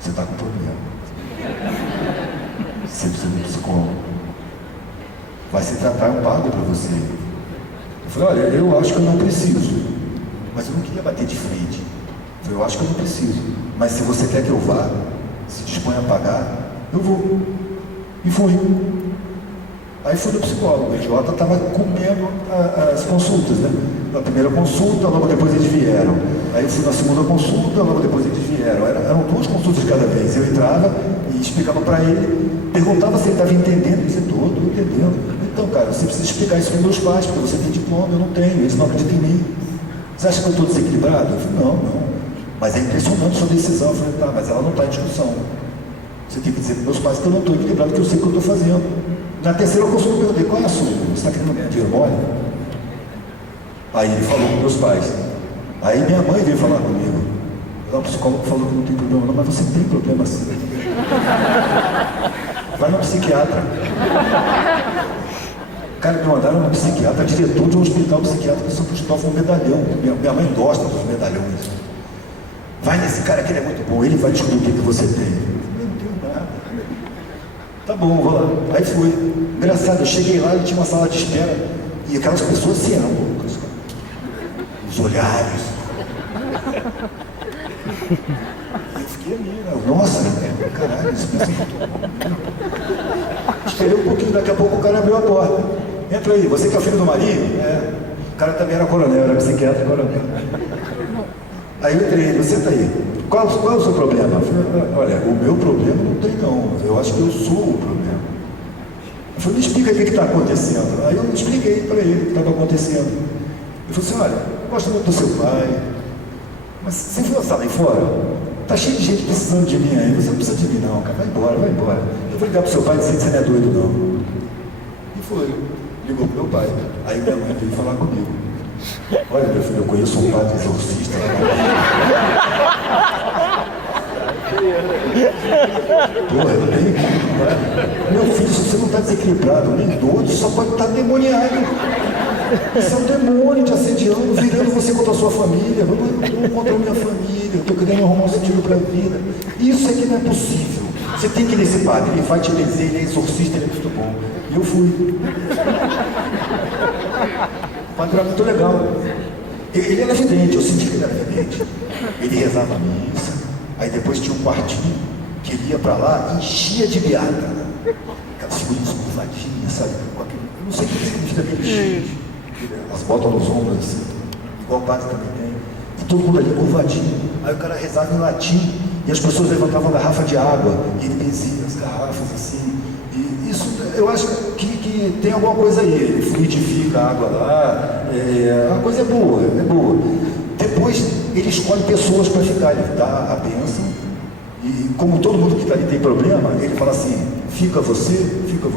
Você está com problema. Você precisa de um psicólogo. Vai se tratar, eu pago para você. Eu falei, olha, eu acho que eu não preciso. Mas eu não queria bater de frente. Eu falei, eu acho que eu não preciso. Mas se você quer que eu vá, se dispõe a pagar, eu vou. E fui. Aí fui no psicólogo, o idiota estava comendo as consultas, né? Na primeira consulta, logo depois eles vieram. Aí eu fui na segunda consulta, logo depois eles vieram. Eram 2 consultas cada vez. Eu entrava e explicava para ele, perguntava se ele estava entendendo, dizia, estou entendendo. Então, cara, você precisa explicar isso para meus pais, porque você tem diploma, eu não tenho, eles não acreditam em mim. Você acha que eu estou desequilibrado? Eu falei, não. Mas é impressionante sua decisão. Eu falei, tá, mas ela não está em discussão. Você tem que dizer para meus pais que eu não estou equilibrado, que eu sei o que eu estou fazendo. Na terceira consulta eu perguntei, qual é a sua? Você está querendo ganhar dinheiro mole? Aí ele falou com meus pais. Aí minha mãe veio falar comigo. O psicólogo falou que não tem problema não, mas você tem problema sim. Vai no psiquiatra. Cara, me mandaram no psiquiatra, diretor de um hospital psiquiátrico em São Cristóvão, um medalhão. Minha mãe gosta dos medalhões. Vai nesse cara que ele é muito bom, ele vai descobrir o que você tem. Eu não tenho nada. Tá bom, vou lá. Aí fui. Engraçado, eu cheguei lá e tinha uma sala de espera. E aquelas pessoas se amam. Os olhares. E eu fiquei ali, né? Nossa, caralho, isso pensa muito. Esperei um pouquinho, daqui a pouco o cara abriu a porta. Entra aí, você que é o filho do Marinho? É. O cara também era coronel, era psiquiatra coronel. Aí eu entrei, você tá aí. Qual é o seu problema? Eu falei, olha, o meu problema não tem não. Eu acho que eu sou o problema. Eu falei, me explica o que está acontecendo. Aí eu expliquei para ele o que estava acontecendo. Ele falou assim, olha, eu gosto muito do seu pai, mas você viu a sala aí fora? Tá cheio de gente precisando de mim aí. Você não precisa de mim não, cara. Vai embora. Eu vou ligar pro seu pai e dizer que você não é doido não. E foi. Ligou pro meu pai. Aí minha mãe veio falar comigo. Olha, meu filho, eu conheço um padre exorcista. Porra, eu tenho. Meu filho, se você não está desequilibrado, nem doido, só pode estar demoniado. Isso é um demônio te assediando, virando você contra a sua família. Eu contra a minha família, eu estou querendo arrumar um sentido para a vida. Isso aqui não é possível. Você tem que ir nesse padre, ele vai te benzer, ele é exorcista, ele é muito bom. E eu fui. O padre era muito legal. Ele era vidente, eu senti que ele era vidente. Ele rezava a missa, aí depois tinha um quartinho que ele ia para lá e enchia de beata. Aquelas figurinhas curvadinhas, sabe? Eu não sei o que significa aquele X. As botas nos ombros assim, igual o padre também tem. E todo mundo ali curvadinho. Aí o cara rezava em latim e as pessoas levantavam a garrafa de água e ele benzia as garrafas assim. E isso, eu acho que tem alguma coisa aí. Ele fluidifica a água lá. A coisa é boa. Depois ele escolhe pessoas para ficar. Ele dá a bênção. E como todo mundo que está ali tem problema, ele fala assim, fica você e fica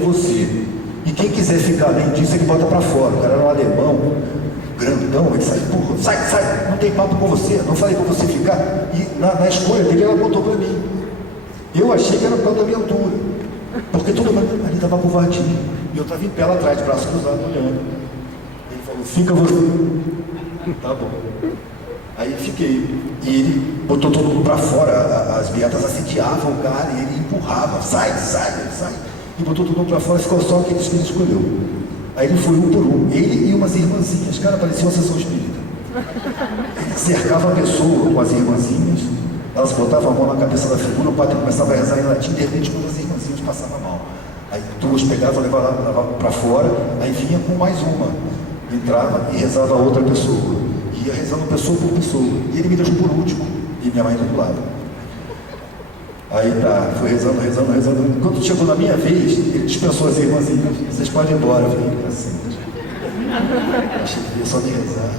você. E quem quiser ficar além disso, ele bota para fora. O cara era um alemão, grandão, ele sai, porra, sai, não tem papo com você, não falei para você ficar. E na escolha dele, ela botou para mim. Eu achei que era por causa da minha altura, porque todo mundo ali estava curvadinho. E eu estava em pé lá atrás, de braço cruzado, olhando. Ele falou, fica você. Tá bom. Aí fiquei. E ele botou todo mundo para fora, as beatas assediavam o cara e ele empurrava, sai. e botou todo mundo para fora, ficou só aqueles que ele escolheu. Aí ele foi um por um, ele e umas irmãzinhas, cara, parecia uma sessão espírita. Ele cercava a pessoa com as irmãzinhas, elas botavam a mão na cabeça da figura, o padre começava a rezar em latim, de repente quando as irmãzinhas passavam mal. Aí duas pegavam, levavam para fora, aí vinha com mais uma, entrava e rezava a outra pessoa. Ia rezando pessoa por pessoa. E ele me deixou por último, e minha mãe do lado. Aí tá, foi rezando. Quando chegou na minha vez, ele dispensou as irmãzinhas. Vocês podem ir embora. Eu falei, assim. Achei que ia só me rezar.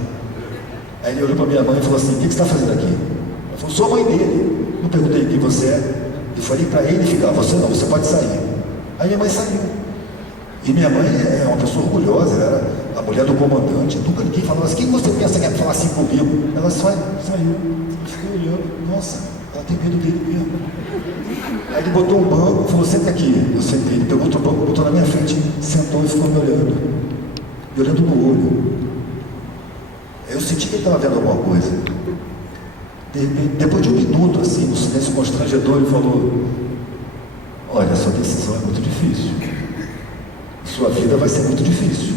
Aí ele olhou para minha mãe e falou assim, o que você está fazendo aqui? Ela falou, sou a mãe dele. Não perguntei quem você é. Eu falei para ele ficar, você não, você pode sair. Aí minha mãe saiu. E minha mãe é uma pessoa orgulhosa, ela era a mulher do comandante. Nunca ninguém falou assim, quem você pensa que é falar assim comigo? Ela saiu. Eu fiquei olhando, nossa, ela tem medo dele mesmo. Aí ele botou um banco, falou, senta aqui. Eu sentei, ele pegou outro banco, botou na minha frente, sentou e ficou me olhando no olho. Eu senti que ele estava vendo alguma coisa. Depois de um minuto, assim, no silêncio constrangedor, ele falou, olha, sua decisão é muito difícil. Sua vida vai ser muito difícil,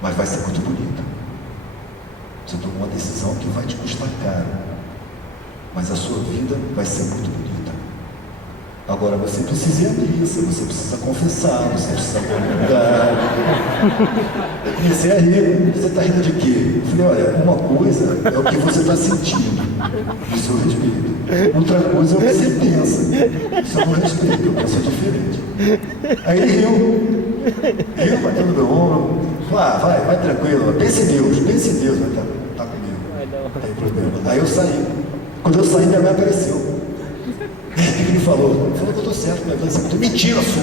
mas vai ser muito bonita. Você tomou uma decisão que vai te custar caro, mas a sua vida vai ser muito bonita. Agora você precisa ir à missa, você precisa confessar, você precisa comungar. Eu comecei a rir. Você está rindo de quê? Eu falei, olha, uma coisa é o que você está sentindo, isso eu respeito. Outra coisa é o que você pensa, isso eu não respeito, eu penso diferente. Aí ele riu, bateu no meu ombro, falou, vai tranquilo, pense em Deus, vai tá comigo, não tem problema. Aí eu saí. Quando eu saí, minha mãe apareceu. O que ele falou? Ele falou que eu estou certo, minha vida é muito mentira sua.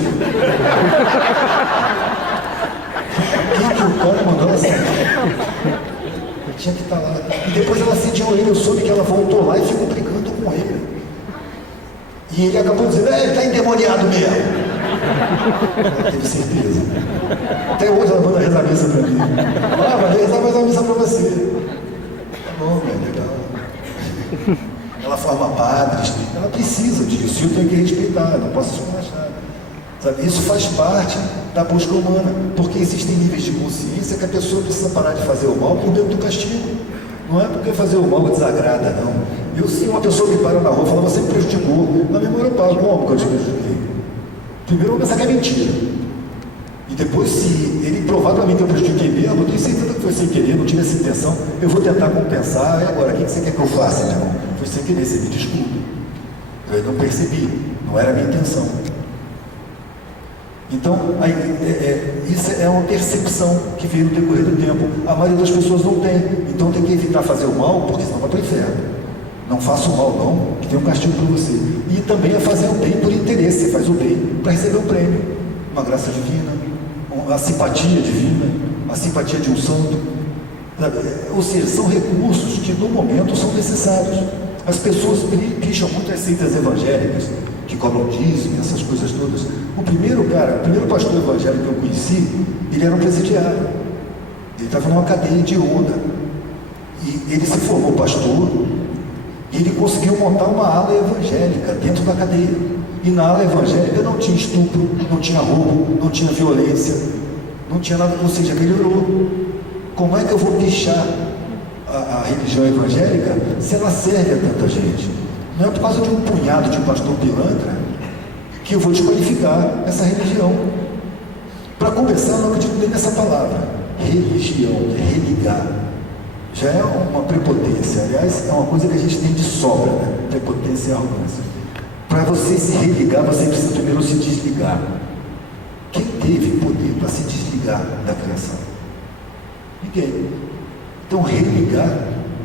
Quem que o cara mandou ela sair? Eu tinha que estar lá. E depois ela sediou ele, eu soube que ela voltou lá e ficou brigando com ele. E ele acabou dizendo, ele está endemoniado mesmo. Ela teve certeza. Até hoje ela manda rezar a missa para mim. Vai rezar mais uma missa para você. Tá bom, legal. Ela forma padres, ela precisa disso, e eu tenho que respeitar, eu não posso esculachar. Sabe? Isso faz parte da busca humana, porque existem níveis de consciência que a pessoa precisa parar de fazer o mal por medo do castigo. Não é porque fazer o mal desagrada, não. Eu, se uma pessoa me para na rua e fala, você me prejudicou, na memória eu paro, como que eu te prejudiquei? Primeiro eu vou pensar que é mentira. E depois, se ele provar para mim que eu prejudiquei mesmo, eu tenho certeza que foi sem querer, não tive essa intenção, eu vou tentar compensar. E agora, o que você quer que eu faça, meu irmão? Foi sem querer, você me desculpe. Eu não percebi, não era a minha intenção. Então, isso é uma percepção que veio no decorrer do tempo. A maioria das pessoas não tem, então tem que evitar fazer o mal, porque senão vai para o inferno. Não faça o mal não, que tem um castigo para você. E também é fazer o bem por interesse, você faz o bem para receber um prêmio, uma graça divina, a simpatia divina, a simpatia de um santo. Ou seja, são recursos que no momento são necessários. As pessoas picham muito as seitas evangélicas, que cobram dízimo, essas coisas todas. O primeiro pastor evangélico que eu conheci, ele era um presidiário. Ele estava numa cadeia de onda. E ele se formou pastor, e ele conseguiu montar uma ala evangélica dentro da cadeia. E na ala evangélica não tinha estupro, não tinha roubo, não tinha violência, não tinha nada, ou seja, melhorou. Como é que eu vou pichar a religião evangélica se ela serve a tanta gente? Não é por causa de um punhado de um pastor pilantra que eu vou desqualificar essa religião. Para começar, eu não acredito nem nessa palavra. Religião, religar. Já é uma prepotência. Aliás, é uma coisa que a gente tem de sobra, né? Prepotência e arrogância. Para você se religar, você precisa primeiro se desligar. Quem teve poder para se desligar da criação? Ninguém. Então, religar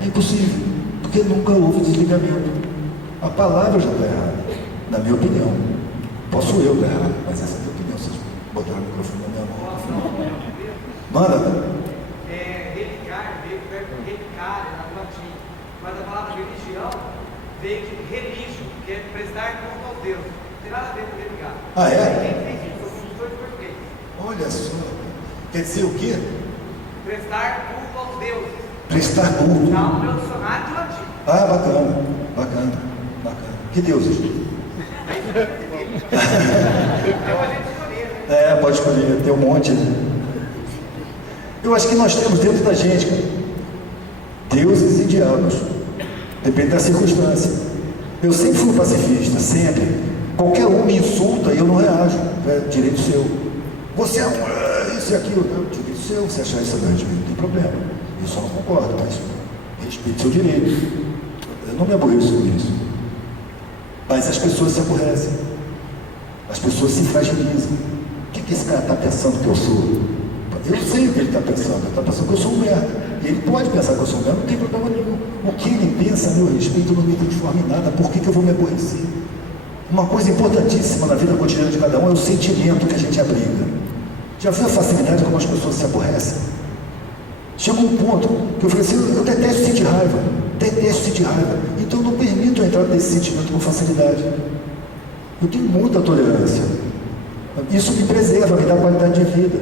é impossível, porque nunca houve desligamento. A palavra já está errada, na minha opinião. Posso eu estar errado, mas essa é a minha opinião. Vocês botaram o microfone na minha mão. Manda. Religar veio do verbo relicare, na latim. Mas a palavra religião veio de religio, que é prestar culto ao Deus. Não tem nada a ver com religar. Ah, é? Quem fez isso? Foi um professor de português. Olha só. Quer dizer o quê? Prestar culto aos deuses. Prestar culto. Está no meu dicionário de latim. Ah, bacana. Que deuses? Então a gente Pode escolher, tem um monte, né? Eu acho que nós temos dentro da gente, cara, deuses e diabos. Depende da circunstância. Eu sempre fui pacifista, sempre. Qualquer um me insulta e eu não reajo. É direito seu. Você é isso e aquilo. Não, direito seu. Você achar isso a meu respeito, não tem problema. Eu só não concordo, mas respeito seu direito. Eu não me aborreço com isso. Mas as pessoas se aborrecem. As pessoas se fragilizam. O que esse cara está pensando que eu sou? Eu sei o que ele está pensando. Ele está pensando que eu sou um merda. E ele pode pensar que eu sou um merda, não tem problema nenhum. O que ele pensa a meu respeito não me transforma em nada. Por que eu vou me aborrecer? Uma coisa importantíssima na vida cotidiana de cada um é o sentimento que a gente abriga. Já viu a facilidade como as pessoas se aborrecem? Chegou um ponto que eu falei assim, eu detesto sentir raiva. Detesto sentir raiva. Então eu não permito a entrada desse sentimento com facilidade. Eu tenho muita tolerância. Isso me preserva, me dá qualidade de vida.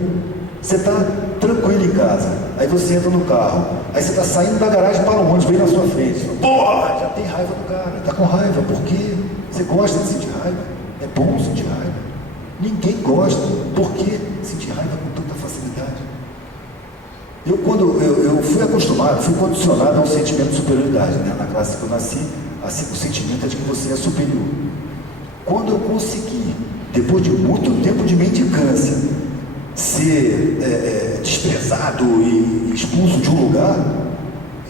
Você está tranquilo em casa, aí você entra no carro, aí você está saindo da garagem para o ônibus, vem na sua frente. Porra, já tem raiva do cara, está com raiva, por quê? Você gosta de sentir raiva? É bom sentir raiva. Ninguém gosta, por que sentir raiva com tanta facilidade? Eu fui acostumado, fui condicionado a um sentimento de superioridade, né? Na classe que eu nasci, assim, o sentimento é de que você é superior. Quando eu consegui, depois de muito tempo de mendicância, ser desprezado e expulso de um lugar,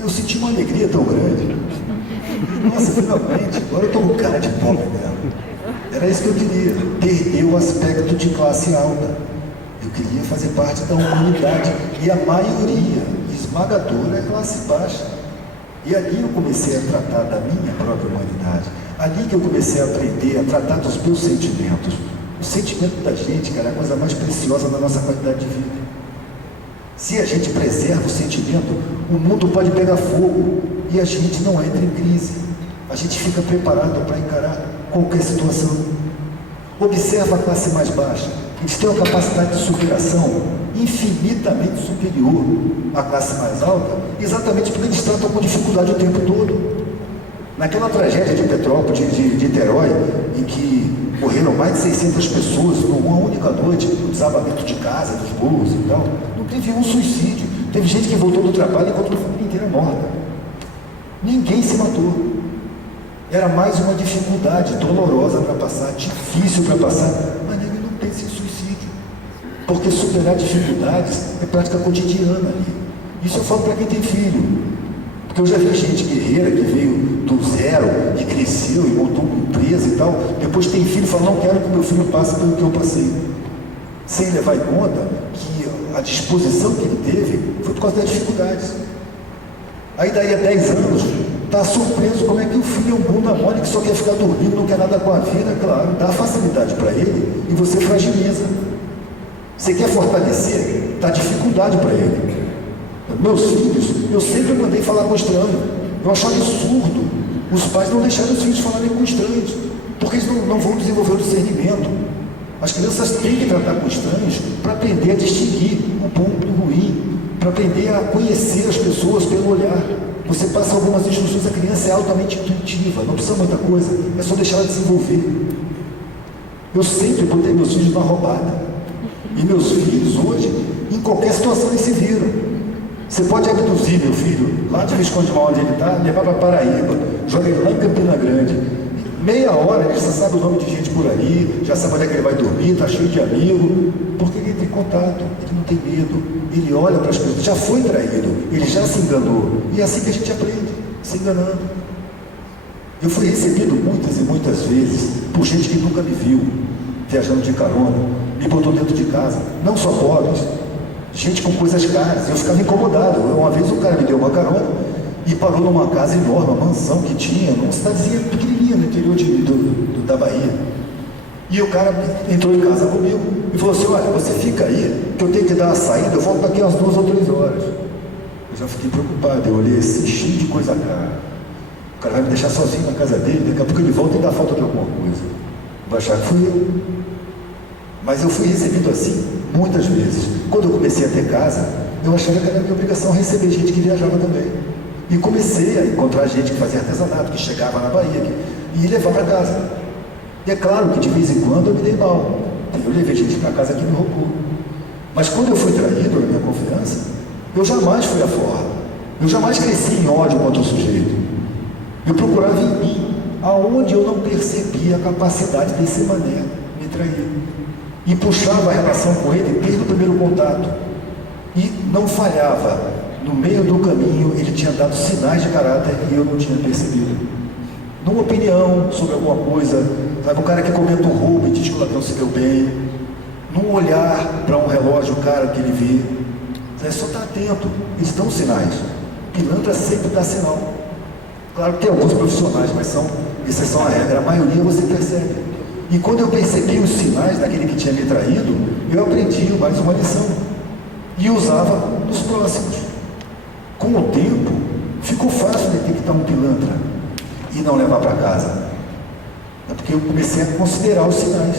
eu senti uma alegria tão grande. Nossa, finalmente, agora eu estou um cara de pobre mesmo. Era isso que eu queria, perder o aspecto de classe alta. Eu queria fazer parte da humanidade, e a maioria esmagadora é classe baixa. E ali eu comecei a tratar da minha própria humanidade. Ali que eu comecei a aprender a tratar dos meus sentimentos. O sentimento da gente, cara, é a coisa mais preciosa da nossa qualidade de vida. Se a gente preserva o sentimento, o mundo pode pegar fogo e a gente não entra em crise. A gente fica preparado para encarar qualquer situação. Observa a classe mais baixa. Eles têm uma capacidade de superação infinitamente superior à classe mais alta, exatamente porque eles tratam com dificuldade o tempo todo. Naquela tragédia de Petrópolis, de Niterói, em que morreram mais de 600 pessoas numa única noite, no desabamento de casa, dos morros e tal, não teve um suicídio. Teve gente que voltou do trabalho e encontrou a família inteira morta. Ninguém se matou. Era mais uma dificuldade dolorosa para passar, difícil para passar, mas ninguém não pensa em suicídio. Porque superar dificuldades é prática cotidiana ali. Isso eu falo para quem tem filho. Porque eu já vi gente guerreira que veio do zero e cresceu e montou uma empresa e tal, depois tem filho e fala, não quero que meu filho passe pelo que eu passei. Sem levar em conta que a disposição que ele teve foi por causa das dificuldades. Aí daí a 10 anos, está surpreso como é que o filho é um bunda mole que só quer ficar dormindo, não quer nada com a vida, claro, dá facilidade para ele e você fragiliza. Você quer fortalecer, dá dificuldade para ele. Meus filhos, eu sempre mandei falar com estranho. Eu acho absurdo os pais não deixarem os filhos falarem com estranhos, porque eles não vão desenvolver o discernimento. As crianças têm que tratar com estranhos para aprender a distinguir o bom do ruim, para aprender a conhecer as pessoas pelo olhar. Você passa algumas instruções, a criança é altamente intuitiva, não precisa muita coisa, é só deixar ela desenvolver. Eu sempre botei meus filhos na roubada. E meus filhos hoje, em qualquer situação, eles se viram. Você pode abduzir meu filho lá de Visconde Mauá, onde ele está, levar para Paraíba, joga ele lá em Campina Grande. Meia hora ele já sabe o nome de gente por ali, já sabe onde é que ele vai dormir, está cheio de amigo, porque ele entra em contato, ele não tem medo, ele olha para as coisas, já foi traído, ele já se enganou. E é assim que a gente aprende, se enganando. Eu fui recebido muitas e muitas vezes por gente que nunca me viu, viajando de carona, me botou dentro de casa, não só pobres, gente com coisas caras, eu ficava incomodado. Uma vez o cara me deu uma carona e parou numa casa enorme, uma mansão que tinha, numa cidadezinha pequenininha no interior da Bahia. E o cara entrou em casa comigo e falou assim, olha, você fica aí, que eu tenho que dar uma saída, eu volto daqui umas 2 ou 3 horas. Eu já fiquei preocupado, eu olhei assim, cheio de coisa cara. O cara vai me deixar sozinho na casa dele, daqui a pouco ele volta e dá falta de alguma coisa. Vai achar que fui eu. Mas eu fui recebido assim muitas vezes. Quando eu comecei a ter casa, eu achava que era minha obrigação receber gente que viajava também. E comecei a encontrar gente que fazia artesanato, que chegava na Bahia e levava para casa. E é claro que de vez em quando eu me dei mal. Eu levei gente para casa que me roubou. Mas quando eu fui traído na minha confiança, eu jamais fui à forra. Eu jamais cresci em ódio contra o sujeito. Eu procurava em mim, aonde eu não percebia a capacidade desse mané me trair. E puxava a relação com ele desde o primeiro contato. E não falhava. No meio do caminho, ele tinha dado sinais de caráter e eu não tinha percebido. Numa opinião sobre alguma coisa, sabe, um cara que comenta um roubo e diz que o ladrão se deu bem. Num olhar para um relógio, o cara que ele vê. É só estar atento, eles dão sinais. Pilantra sempre dá sinal. Claro que tem alguns profissionais, mas são exceção à regra. A maioria você percebe. E quando eu percebi os sinais daquele que tinha me traído, eu aprendi mais uma lição. E usava nos próximos. Com o tempo, ficou fácil detectar um pilantra e não levar para casa. É porque eu comecei a considerar os sinais.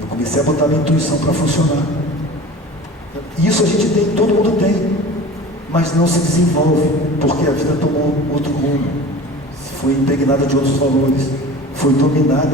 Eu comecei a botar minha intuição para funcionar. Isso a gente tem, todo mundo tem, mas não se desenvolve, porque a vida tomou outro rumo, foi impregnada de outros valores, foi dominada